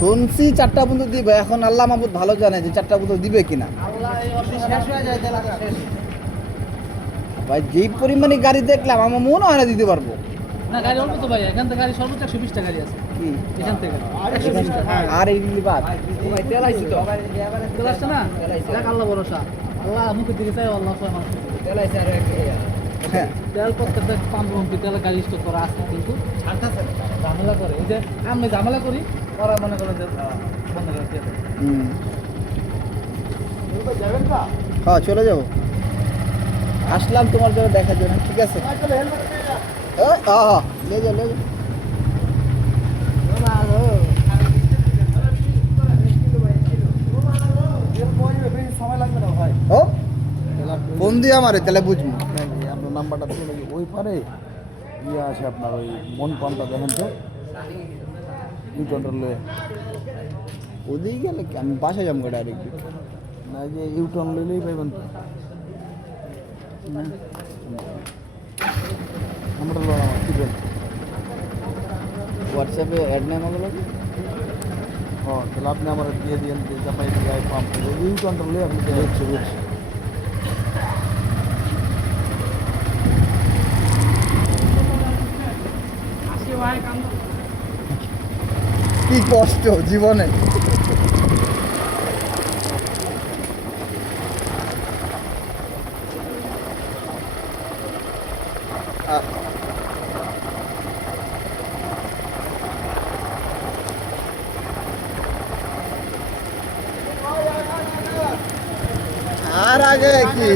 শুনছি 4টা পর্যন্ত দিবে, এখন আল্লাহ মাহমুদ ভালো জানে যে 4টা পর্যন্ত দিবে কিনা। ভাই যেই পরিমাণে গাড়ি দেখলাম আমার মনে হয় না দিতে পারবো। না গাড়ি অল্প তো ভাই, এখান থেকে গাড়ি সর্বোচ্চ 120টা গাড়ি আছে কি এখান থেকে। আর এই বাদ ভাই তেল আইছি তো, তেল আসছে না, দেখ আল্লাহ ভরসা, আল্লাহ মুখের দিকে চাই, আল্লাহ সবাই মানুষ তেল আইছে। আর হ্যাঁ তেল প্রত্যেকটা 5 মিনিট তেল গাড়ি স্টক করা আছে, কিন্তু ঝামেলা করে। এই যে আমি ঝামেলা করি, ওরা মনে করেন যে বন্ধ করে দিয়ে দেয়। হ্যাঁ চলে যাবো, আসলাম তোমার জন্য দেখার জন্য, ঠিক আছে। লে যাও লে যাও। ও ফোন দিয়ে আমারে তাহলে বুঝবো। আপনার নাম্বারটা তুলে ওই পারে ইয়ে আছে আপনার ওই মন পাম্পটা দেখেন তো ইউটনটা লয়ে ওদিকে গেলে কি আমি বাসা যাবো ডাইরেক্ট। না যে ইউটন লইলেই পাইবেন তো নাম্বারটা লো কি বল হোয়াটসঅ্যাপে অ্যাড নেই আমাকে লাগে। হ্যাঁ তাহলে আপনি আমার দিয়ে দিন যে জাপাই গায়ে পাম্প ইউটনটা লয়ে আপনি বুঝছি বুঝছি। কি কষ্ট জীবনে। আর আগে কি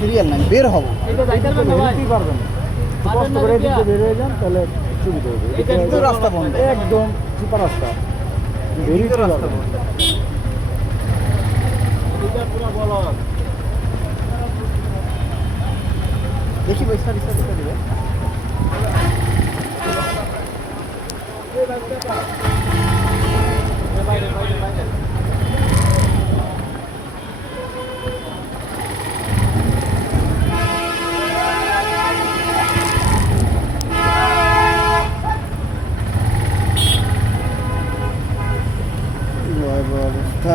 সিরিয়াল নাই বের হবো। পারবেন কষ্ট করে এদিকে বের হয়ে যান তাহলে সুবিধা হবে। কিন্তু রাস্তা বন্ধ, একদম সুপার রাস্তা কিন্তু রাস্তা বন্ধ। দেখি ভাই সারি সারি সারি ভাই। অবস্থা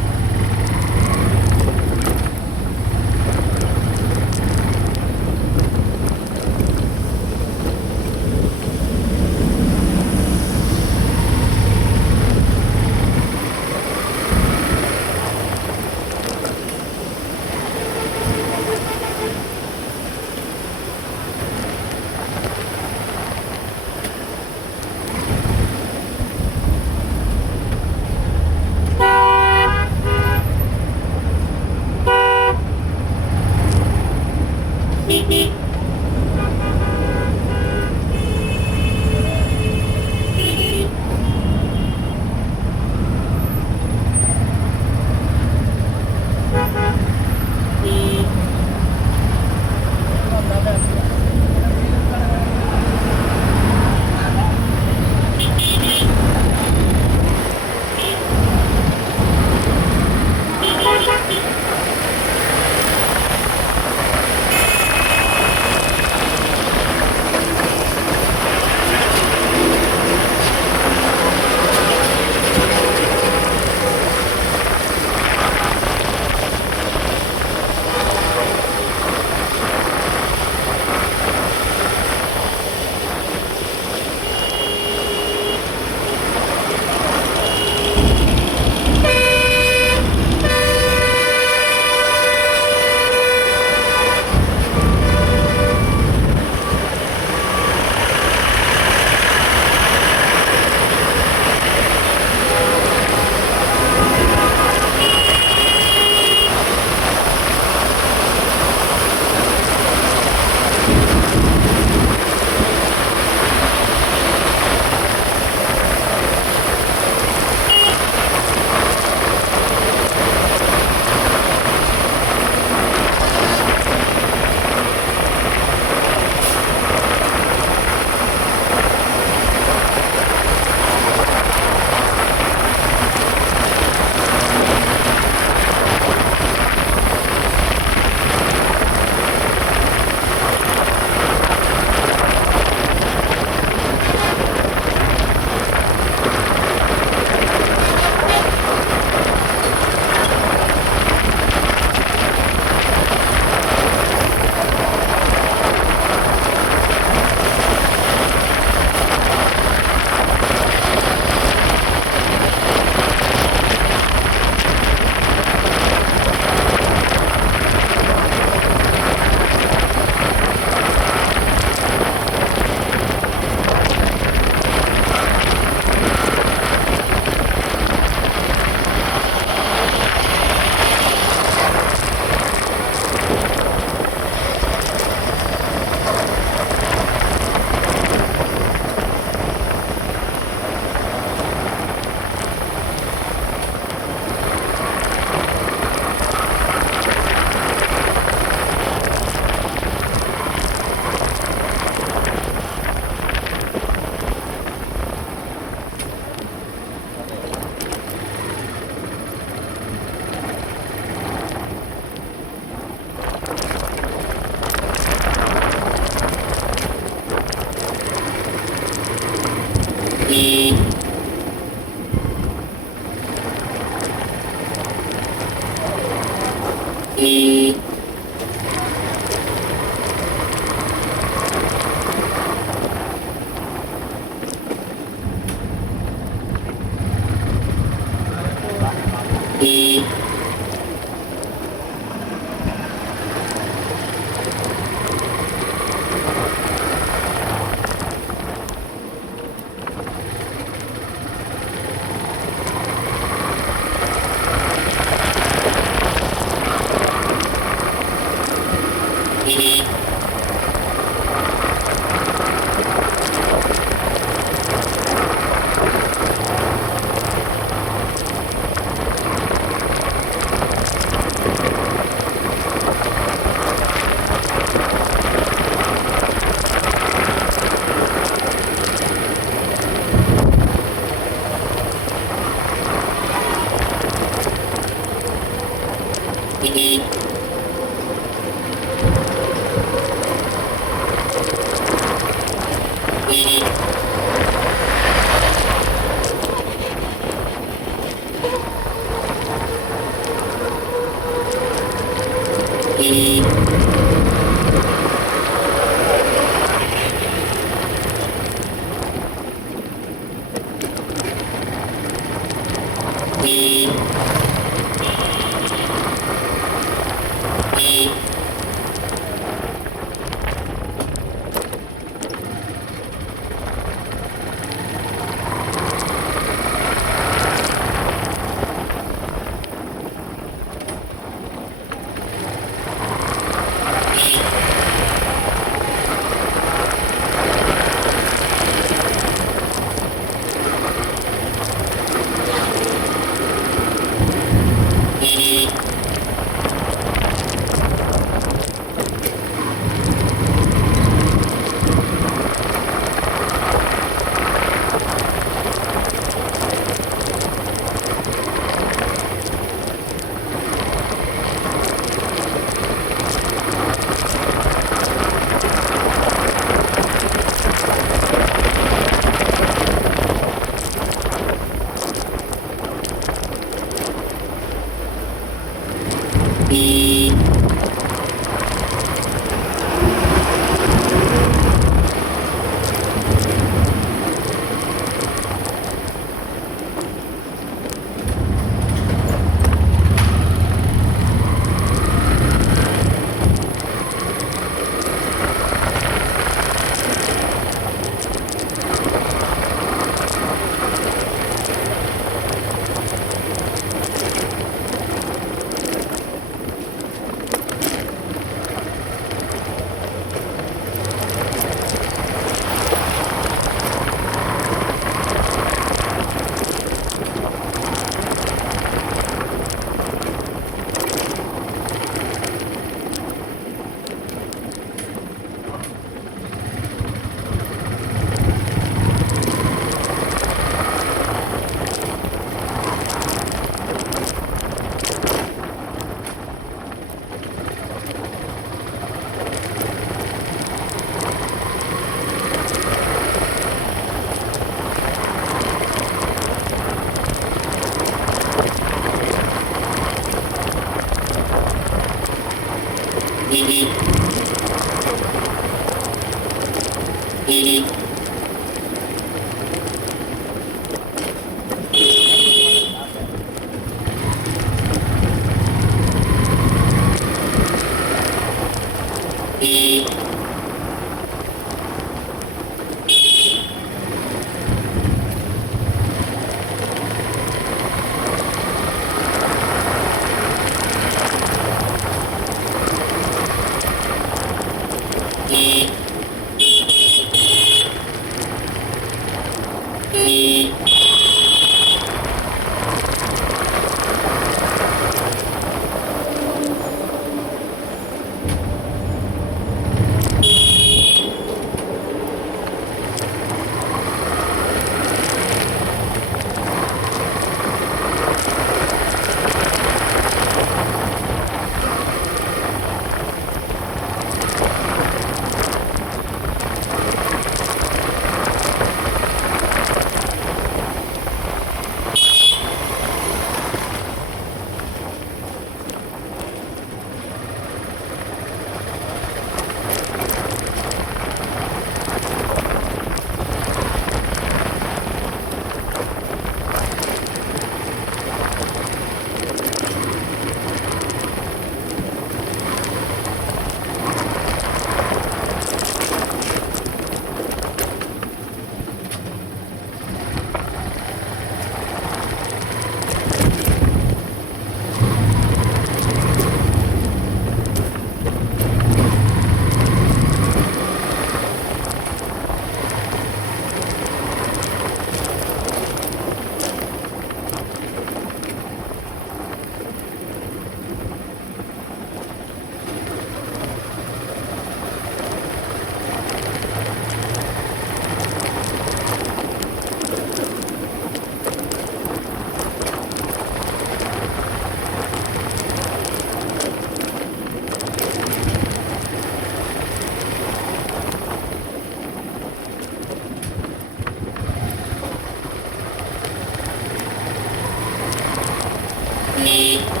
যাও